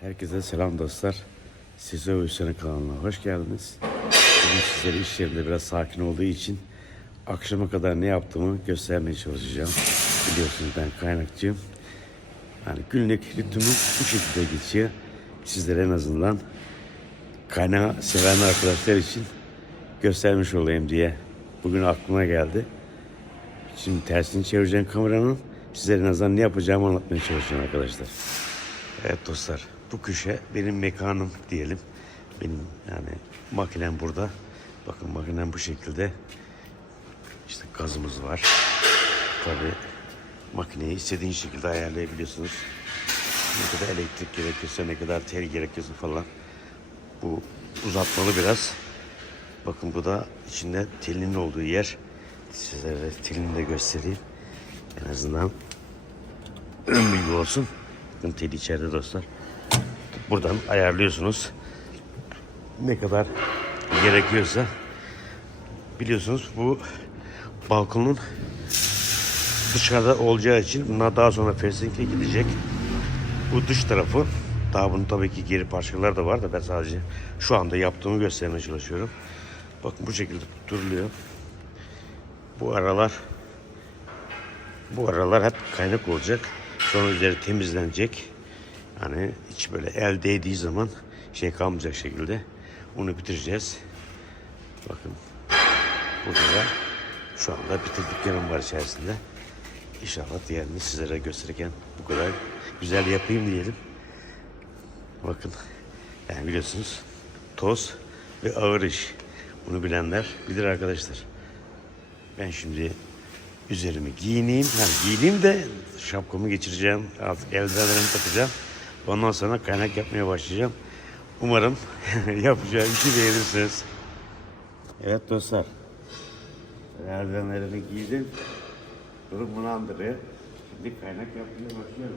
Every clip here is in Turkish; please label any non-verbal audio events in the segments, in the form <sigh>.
Herkese selam dostlar. Size Uyuşan'ın kanalına hoş geldiniz. Bugün sizlere iş yerinde biraz sakin olduğu için akşama kadar ne yaptığımı göstermeye çalışacağım. Biliyorsunuz ben kaynakçıyım. Yani günlük ritmim bu şekilde geçiyor. Sizlere en azından kaynağı seven arkadaşlar için göstermiş olayım diye bugün aklıma geldi. Şimdi tersini çevireceğim kameranın. Sizlere en azından ne yapacağımı anlatmaya çalışacağım arkadaşlar. Evet dostlar, bu köşe benim mekanım diyelim. Benim yani makinem burada. Bakın makinem bu şekilde. İşte gazımız var. Tabii makineyi istediğin şekilde ayarlayabiliyorsunuz. Ne kadar elektrik gerekiyorsa, ne kadar tel gerekiyorsa falan. Bu uzatmalı biraz. Bakın bu da içinde telinin olduğu yer. Size telini de göstereyim. En azından <clears throat> bilgi olsun. Bakın teli içeride dostlar. Buradan ayarlıyorsunuz. Ne kadar gerekiyorsa. Biliyorsunuz bu balkonun dışarıda olacağı için bunlar daha sonra Fersink'e gidecek. Bu dış tarafı. Daha bunun tabii ki geri parçalar da var da ben sadece şu anda yaptığımı göstermeye çalışıyorum. Bakın bu şekilde duruluyor. Bu aralar bu aralar hep kaynak olacak. Sonra üzeri temizlenecek. Hani hiç böyle el değdiği zaman şey kalmayacak şekilde onu bitireceğiz. Bakın burada da şu anda bitirdiklerim var içerisinde. İnşallah diğerini sizlere gösterirken bu kadar güzel yapayım diyelim. Bakın yani biliyorsunuz toz ve ağır iş. Bunu bilenler bilir arkadaşlar. Ben şimdi üzerimi giyineyim. Yani giyineyim de şapkamı geçireceğim. Artık eldivenlerimi takacağım. Ondan sonra kaynak yapmaya başlayacağım. Umarım <laughs> yapacağım işi beğenirsiniz. Evet dostlar. Eldivenlerimi giydim. Durum bunu andırıyor. Şimdi kaynak yapmaya başlıyorum.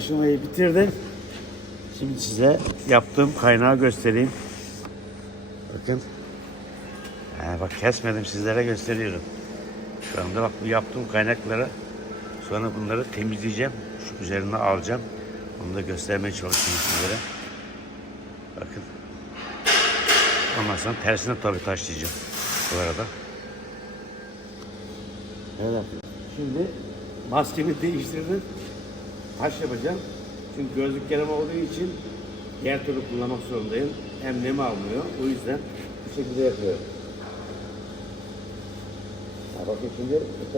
aşamayı bitirdim. Şimdi size yaptığım kaynağı göstereyim. Bakın. Ha, bak kesmedim sizlere gösteriyorum. Şu anda bak bu yaptığım kaynakları sonra bunları temizleyeceğim. Şu üzerine alacağım. Onu da göstermeye çalışıyorum sizlere. Bakın. Ondan sonra tersine tabii taşlayacağım. Bu arada. Evet. Şimdi maskemi değiştirdim. Taş yapacağım. Çünkü gözlük olduğu için diğer türlü kullanmak zorundayım. Hem nem almıyor. O yüzden bu şekilde yapıyorum. Ha bakın şimdi bu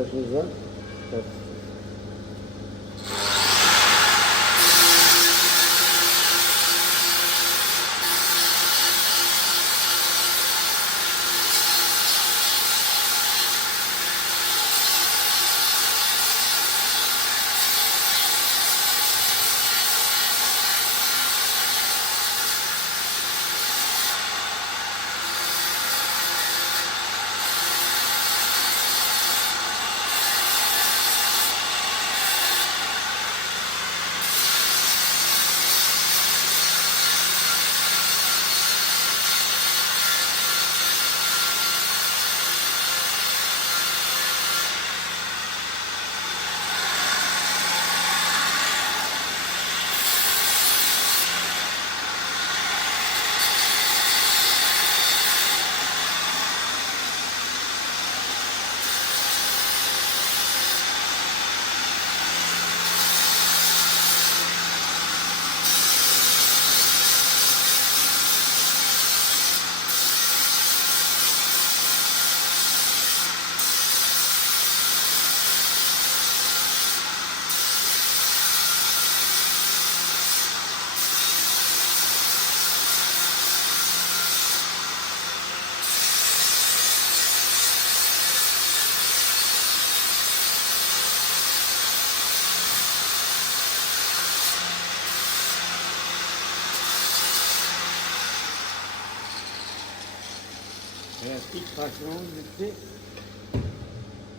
ilk taşlamamız bitti.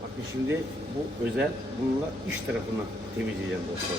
Bakın şimdi bu özel bununla iç tarafını temizleyeceğim dostlar.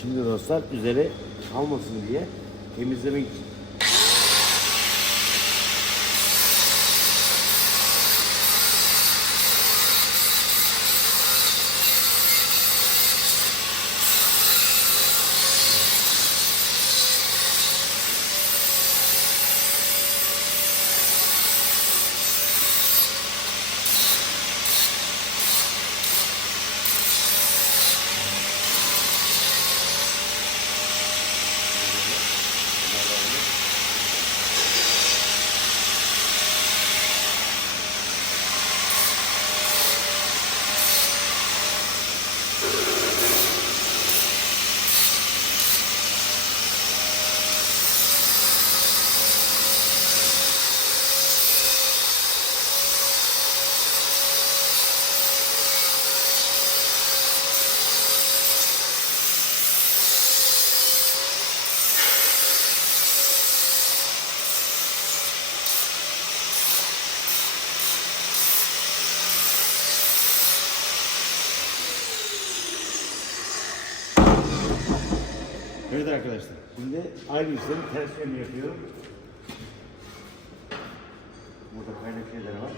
Şimdi dostlar üzeri kalmasın diye temizlemek için. Arkadaşlar. Şimdi aynı işlemi ters yönlü yapıyorum. Burada kaynak şeyler var.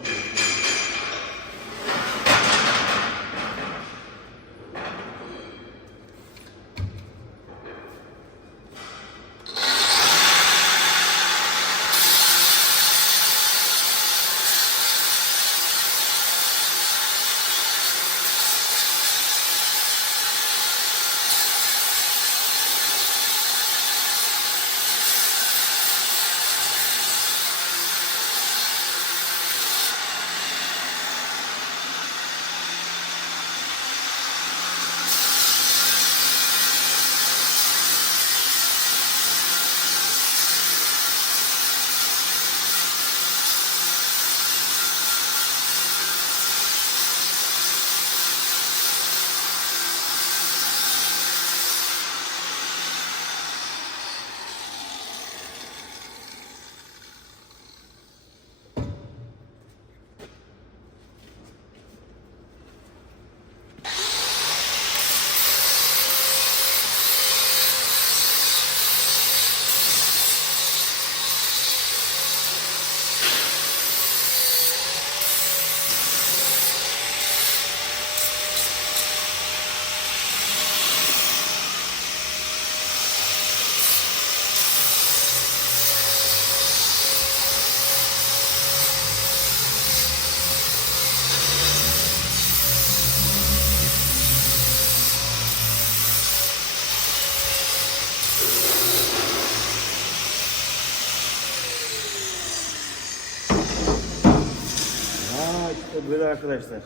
İşte böyle arkadaşlar.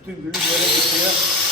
Bütün günü böyle geçiyor.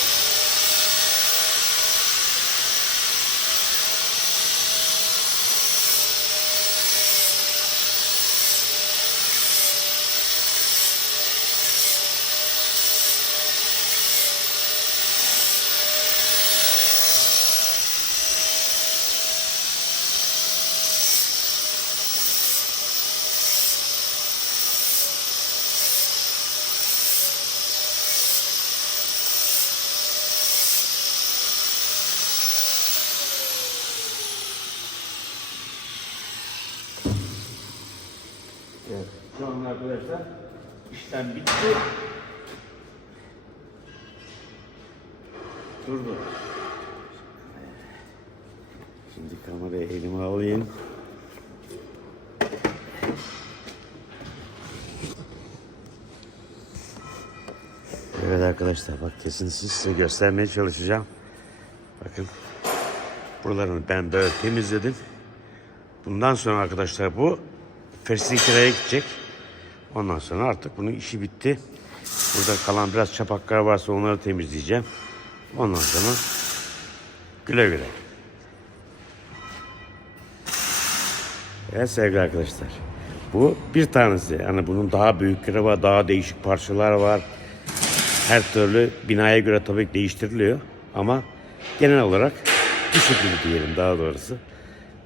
Evet. Şu an arkadaşlar işlem bitti. Durdu. Şimdi kamerayı elime alayım. Evet arkadaşlar bak kesintisiz size göstermeye çalışacağım. Bakın buralarını ben böyle temizledim. Bundan sonra arkadaşlar bu Fersin kiraya gidecek. Ondan sonra artık bunun işi bitti. Burada kalan biraz çapaklar varsa onları temizleyeceğim. Ondan sonra güle güle. Evet sevgili arkadaşlar. Bu bir tanesi. Yani bunun daha büyükleri var, daha değişik parçalar var. Her türlü binaya göre tabii ki değiştiriliyor. Ama genel olarak bu şekilde diyelim daha doğrusu.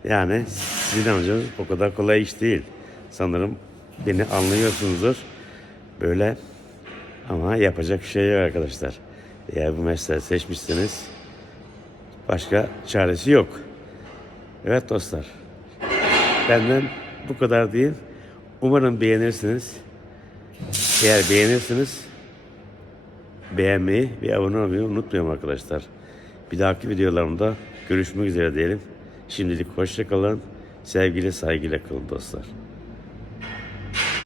Yani sizin amcanız o kadar kolay iş değil. Sanırım beni anlıyorsunuzdur. Böyle ama yapacak şey yok arkadaşlar. Eğer bu mesleği seçmişseniz Başka çaresi yok. Evet dostlar. Benden bu kadar değil. Umarım beğenirsiniz. Eğer beğenirsiniz beğenmeyi ve abone olmayı unutmayın arkadaşlar. Bir dahaki videolarımda görüşmek üzere diyelim. Şimdilik hoşça kalın. Sevgiyle saygıyla kalın dostlar.